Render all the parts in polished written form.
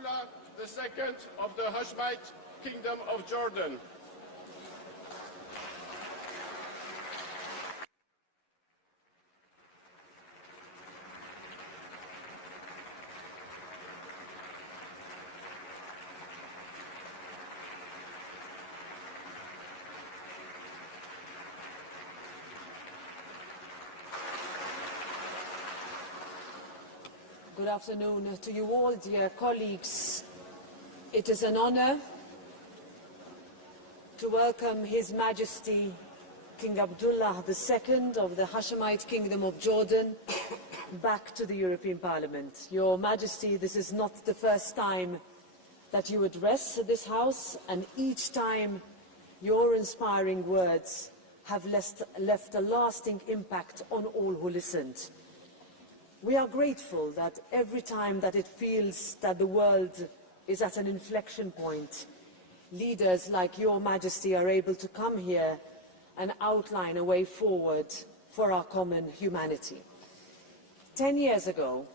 Abdullah II of the Hashemite Kingdom of Jordan. Good afternoon to you all, dear colleagues. It is an honor to welcome His Majesty King Abdullah II of the Hashemite Kingdom of Jordan back to the European Parliament. Your Majesty, this is not the first time that you address this House, and each time your inspiring words have left a lasting impact on all who listened. We are grateful that every time that it feels that the world is at an inflection point, leaders like Your Majesty are able to come here and outline a way forward for our common humanity. 10 years ago,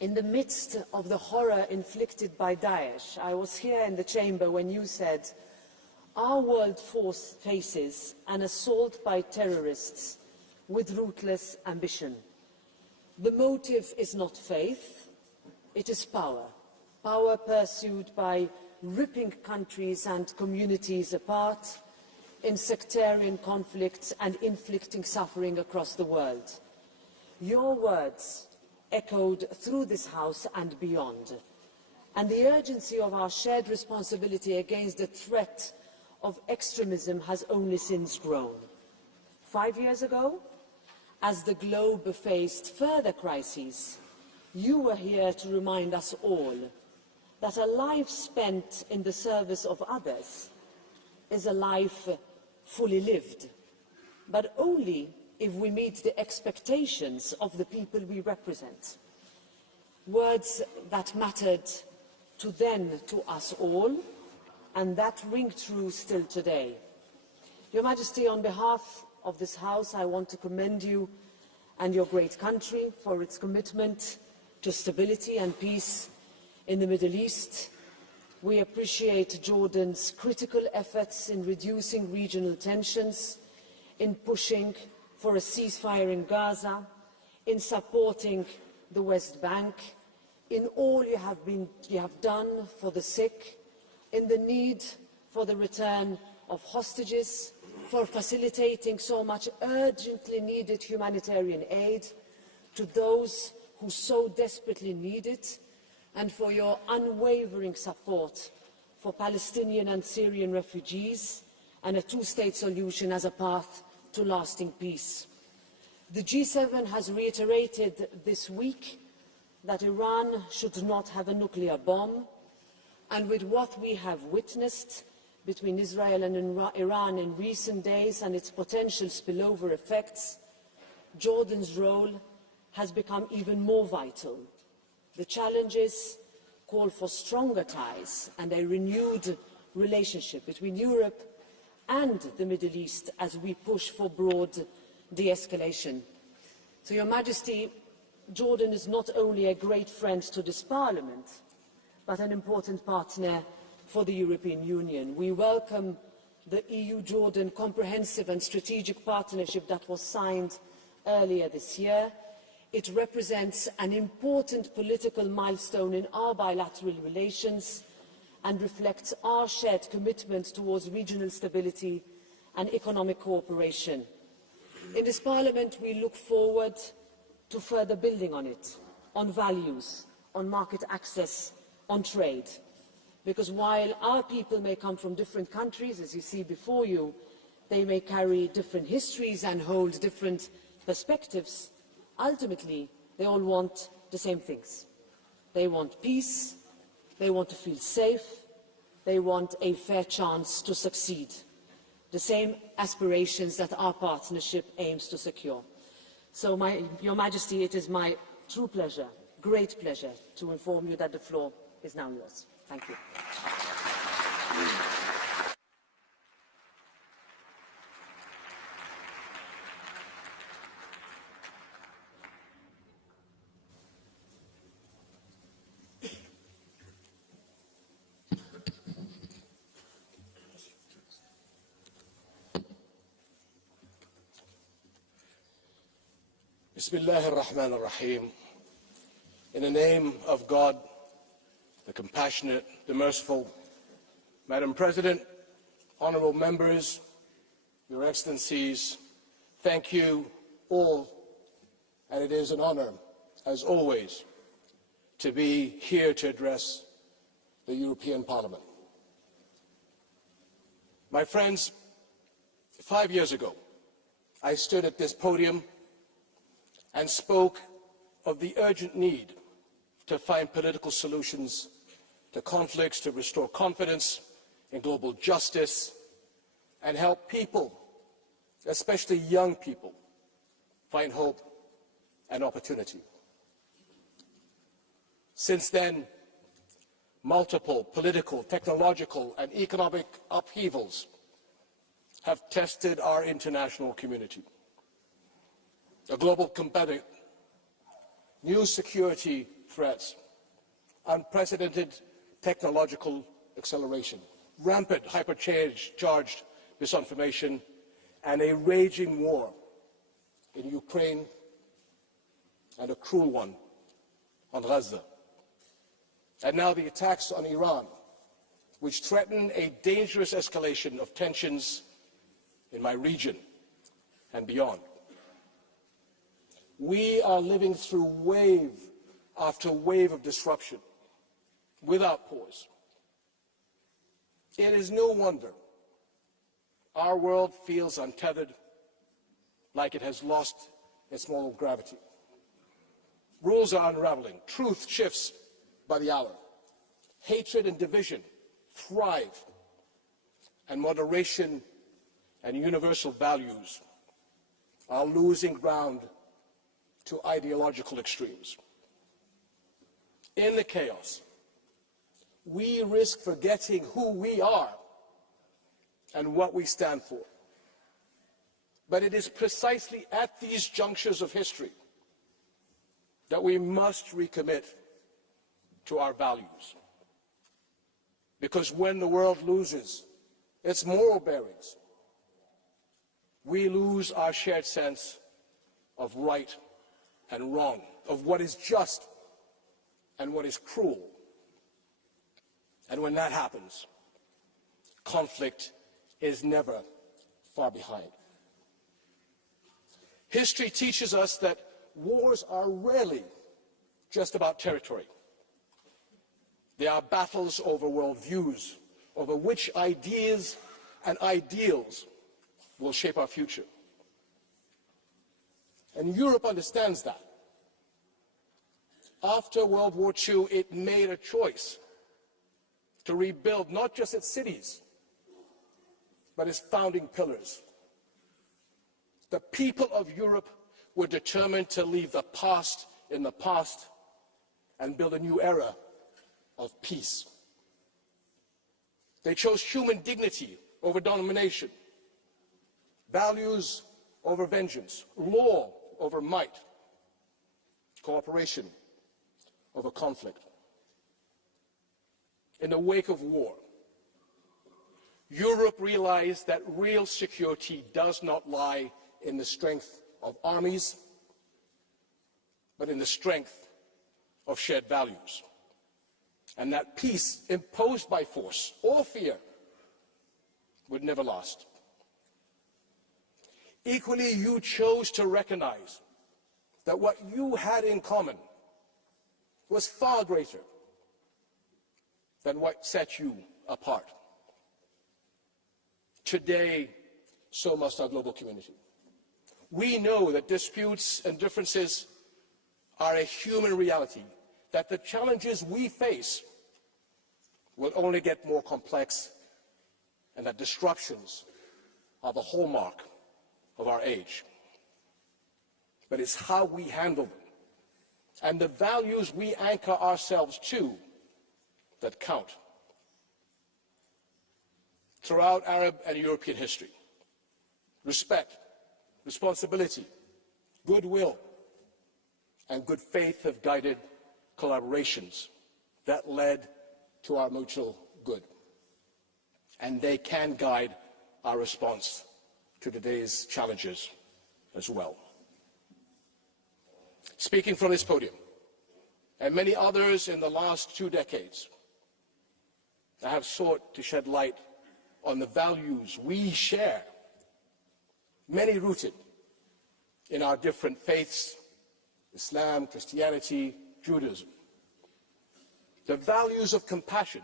in the midst of the horror inflicted by Daesh, I was here in the chamber when you said, "Our world faces an assault by terrorists with ruthless ambition. The motive is not faith, it is power. Power pursued by ripping countries and communities apart in sectarian conflicts and inflicting suffering across the world." Your words echoed through this House and beyond, and the urgency of our shared responsibility against the threat of extremism has only since grown. 5 years ago, as the globe faced further crises, you were here to remind us all that a life spent in the service of others is a life fully lived, but only if we meet the expectations of the people we represent. Words that mattered to then to us all, and that ring true still today. Your Majesty, on behalf of this House, I want to commend you and your great country for its commitment to stability and peace in the Middle East. We appreciate Jordan's critical efforts in reducing regional tensions, in pushing for a ceasefire in Gaza, in supporting the West Bank, in all you have done for the sick, in the need for the return of hostages, for facilitating so much urgently needed humanitarian aid to those who so desperately need it, and for your unwavering support for Palestinian and Syrian refugees and a two-state solution as a path to lasting peace. The G7 has reiterated this week that Iran should not have a nuclear bomb, and with what we have witnessed between Israel and Iran in recent days and its potential spillover effects, Jordan's role has become even more vital. The challenges call for stronger ties and a renewed relationship between Europe and the Middle East as we push for broad de-escalation. So, Your Majesty, Jordan is not only a great friend to this Parliament, but an important partner for the European Union. We welcome the EU-Jordan Comprehensive and Strategic Partnership that was signed earlier this year. It represents an important political milestone in our bilateral relations and reflects our shared commitment towards regional stability and economic cooperation. In this Parliament, we look forward to further building on it, on values, on market access, on trade. Because while our people may come from different countries, as you see before you, they may carry different histories and hold different perspectives, ultimately they all want the same things. They want peace, they want to feel safe, they want a fair chance to succeed. The same aspirations that our partnership aims to secure. So, Your Majesty, it is my true pleasure, great pleasure, to inform you that the floor is now yours. Thank you. Bismillah ar-Rahman ar-Rahim. In the name of God, the compassionate, the merciful, Madam President, honorable members, Your Excellencies, thank you all, and it is an honor, as always, to be here to address the European Parliament. My friends, 5 years ago, I stood at this podium and spoke of the urgent need to find political solutions to conflicts, to restore confidence in global justice, and help people, especially young people, find hope and opportunity. Since then, multiple political, technological, and economic upheavals have tested our international community. A global competitor, new security threats, unprecedented technological acceleration, rampant hypercharged misinformation, and a raging war in Ukraine and a cruel one on Gaza. And now the attacks on Iran, which threaten a dangerous escalation of tensions in my region and beyond. We are living through wave after wave of disruption without pause. It is no wonder our world feels untethered, like it has lost its moral gravity. Rules are unraveling, truth shifts by the hour, hatred and division thrive, and moderation and universal values are losing ground to ideological extremes. In the chaos, we risk forgetting who we are and what we stand for. But it is precisely at these junctures of history that we must recommit to our values. Because when the world loses its moral bearings, we lose our shared sense of right and wrong, of what is just and what is cruel. And when that happens, conflict is never far behind. History teaches us that wars are rarely just about territory. They are battles over worldviews, over which ideas and ideals will shape our future. And Europe understands that. After World War II, it made a choice to rebuild not just its cities, but its founding pillars. The people of Europe were determined to leave the past in the past and build a new era of peace. They chose human dignity over domination, values over vengeance, law over might, cooperation over conflict. In the wake of war, Europe realized that real security does not lie in the strength of armies, but in the strength of shared values. And that peace imposed by force or fear would never last. Equally, you chose to recognize that what you had in common was far greater than what set you apart. Today, so must our global community. We know that disputes and differences are a human reality, that the challenges we face will only get more complex, and that disruptions are the hallmark of our age. But it's how we handle them and the values we anchor ourselves to that count. Throughout Arab and European history, respect, responsibility, goodwill, and good faith have guided collaborations that led to our mutual good. And they can guide our response to today's challenges as well. Speaking from this podium, and many others in the last 2 decades, I have sought to shed light on the values we share, many rooted in our different faiths, Islam, Christianity, Judaism. The values of compassion,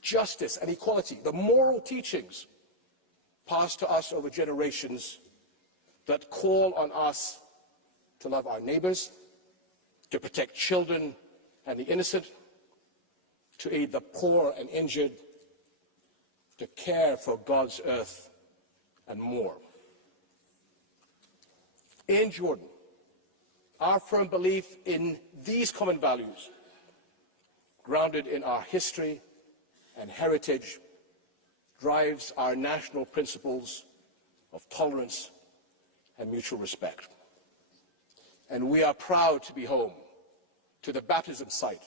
justice, and equality, the moral teachings passed to us over generations that call on us to love our neighbors, to protect children and the innocent, to aid the poor and injured, to care for God's earth, and more. In Jordan, our firm belief in these common values, grounded in our history and heritage, drives our national principles of tolerance and mutual respect. And we are proud to be home to the baptism site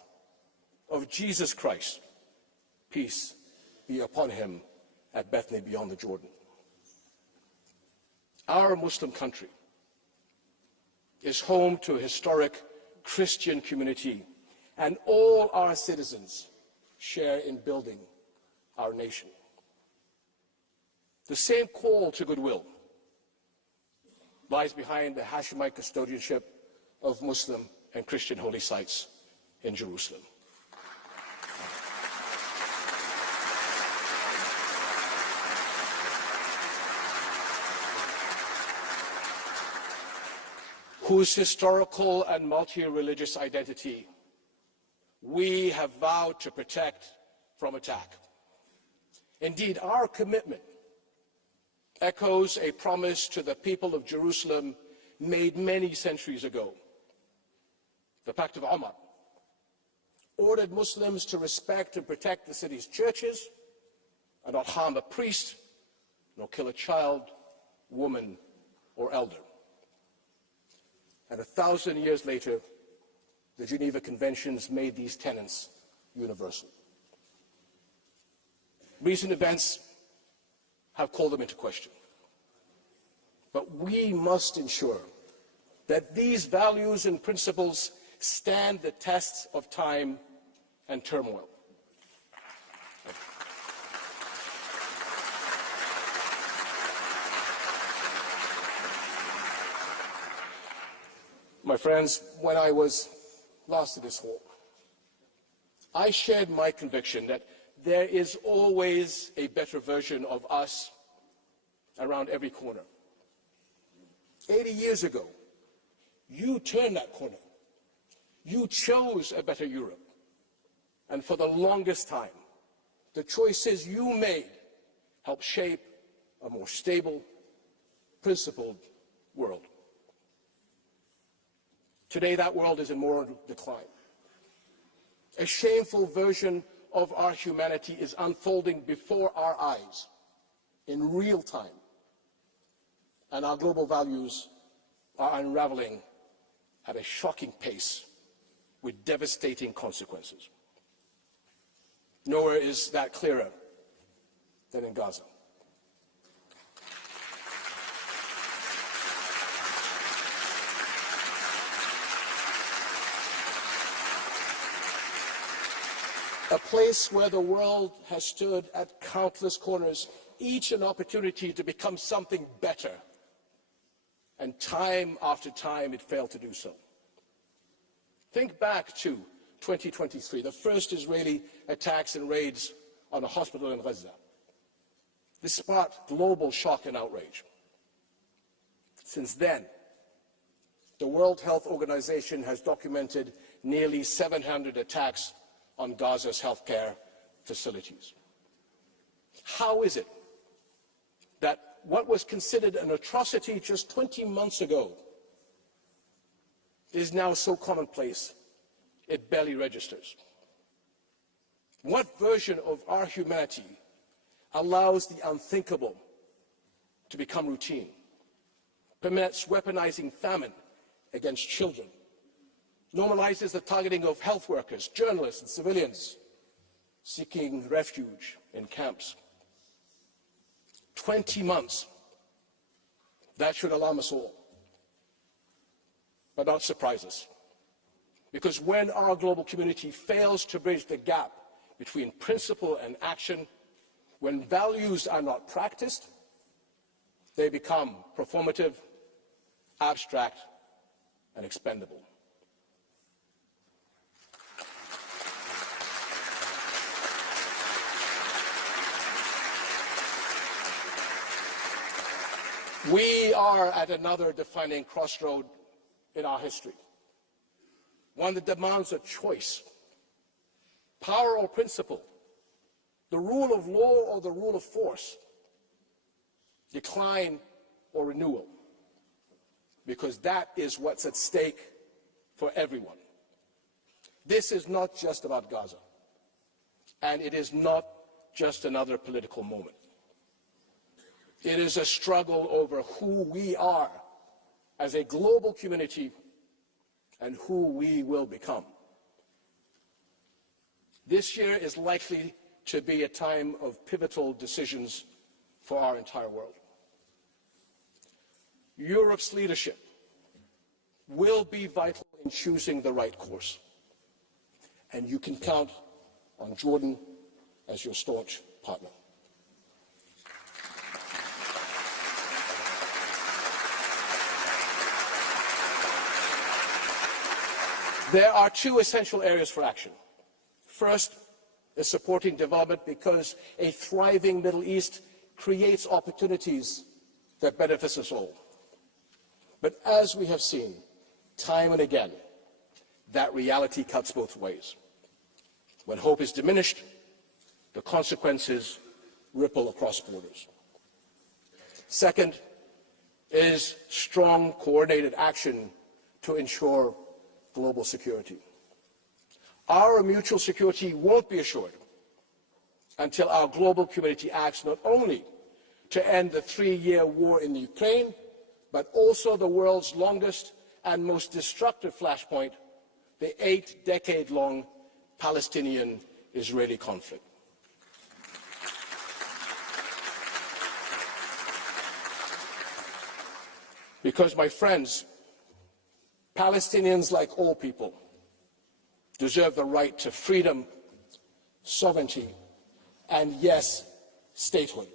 of Jesus Christ, peace be upon him, at Bethany beyond the Jordan. Our Muslim country is home to a historic Christian community, and all our citizens share in building our nation. The same call to goodwill lies behind the Hashemite custodianship of Muslim and Christian holy sites in Jerusalem. Whose historical and multi-religious identity we have vowed to protect from attack. Indeed, our commitment echoes a promise to the people of Jerusalem made many centuries ago. The Pact of Umar ordered Muslims to respect and protect the city's churches and not harm a priest, nor kill a child, woman, or elder. And 1,000 years later, the Geneva Conventions made these tenets universal. Recent events have called them into question. But we must ensure that these values and principles stand the tests of time and turmoil. My friends, when I was last in this hall, I shared my conviction that there is always a better version of us around every corner. 80 years ago, you turned that corner. You chose a better Europe. And for the longest time, the choices you made helped shape a more stable, principled world. Today, that world is in moral decline. A shameful version of our humanity is unfolding before our eyes in real time. And our global values are unraveling at a shocking pace with devastating consequences. Nowhere is that clearer than in Gaza. A place where the world has stood at countless corners, each an opportunity to become something better. And time after time, it failed to do so. Think back to 2023, the first Israeli attacks and raids on a hospital in Gaza. This sparked global shock and outrage. Since then, the World Health Organization has documented nearly 700 attacks on Gaza's healthcare facilities. How is it that what was considered an atrocity just 20 months ago is now so commonplace it barely registers? What version of our humanity allows the unthinkable to become routine, permits weaponizing famine against children, normalizes the targeting of health workers, journalists, and civilians seeking refuge in camps? 20 months. That should alarm us all. but not surprise us. Because when our global community fails to bridge the gap between principle and action, when values are not practiced, they become performative, abstract, and expendable. We are at another defining crossroad in our history, one that demands a choice: power or principle, the rule of law or the rule of force, decline or renewal, because that is what's at stake for everyone. This is not just about Gaza, and it is not just another political moment. It is a struggle over who we are as a global community and who we will become. This year is likely to be a time of pivotal decisions for our entire world. Europe's leadership will be vital in choosing the right course, and you can count on Jordan as your staunch partner. There are two essential areas for action. First is supporting development, because a thriving Middle East creates opportunities that benefits us all. But as we have seen time and again, that reality cuts both ways. When hope is diminished, the consequences ripple across borders. Second is strong, coordinated action to ensure global security. Our mutual security won't be assured until our global community acts not only to end the 3-year war in the Ukraine, but also the world's longest and most destructive flashpoint, the 8-decade-long Palestinian-Israeli conflict. Because, my friends, Palestinians, like all people, deserve the right to freedom, sovereignty, and, yes, statehood.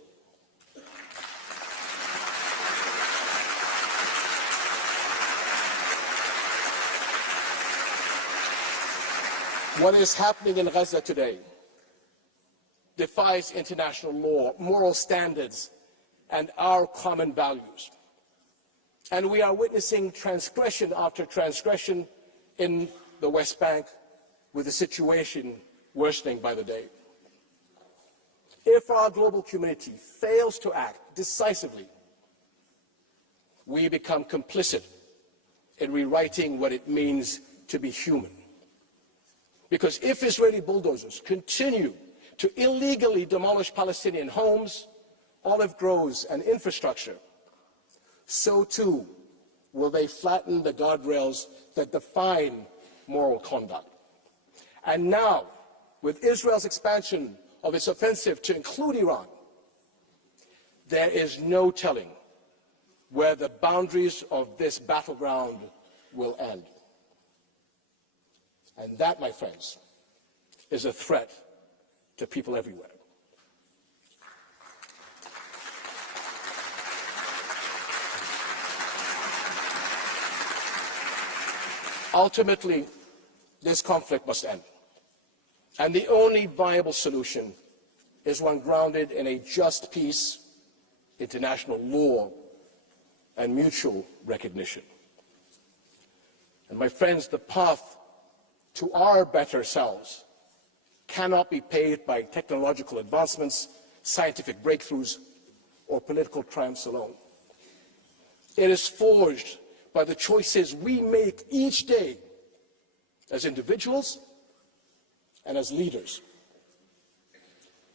What is happening in Gaza today defies international law, moral standards, and our common values. And we are witnessing transgression after transgression in the West Bank, with the situation worsening by the day. If our global community fails to act decisively, we become complicit in rewriting what it means to be human. Because if Israeli bulldozers continue to illegally demolish Palestinian homes, olive groves, and infrastructure, so too will they flatten the guardrails that define moral conduct. And now, with Israel's expansion of its offensive to include Iran, there is no telling where the boundaries of this battleground will end. And that, my friends, is a threat to people everywhere. Ultimately, this conflict must end. And the only viable solution is one grounded in a just peace, international law, and mutual recognition. And my friends, the path to our better selves cannot be paved by technological advancements, scientific breakthroughs, or political triumphs alone. It is forged by the choices we make each day as individuals and as leaders.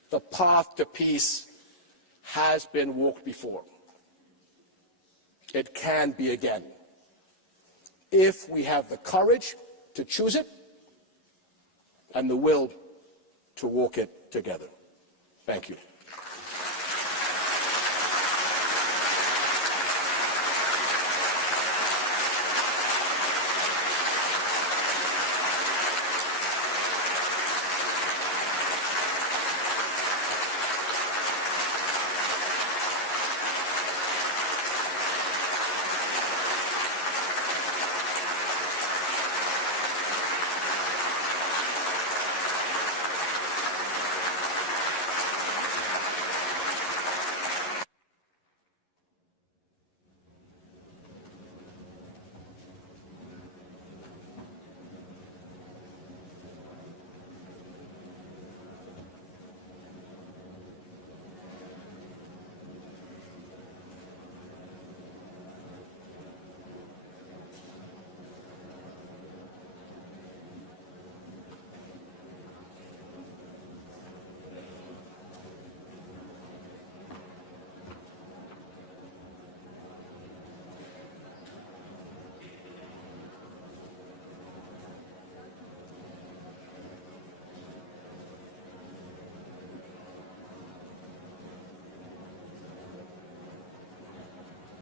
The path to peace has been walked before. It can be again, if we have the courage to choose it and the will to walk it together. Thank you.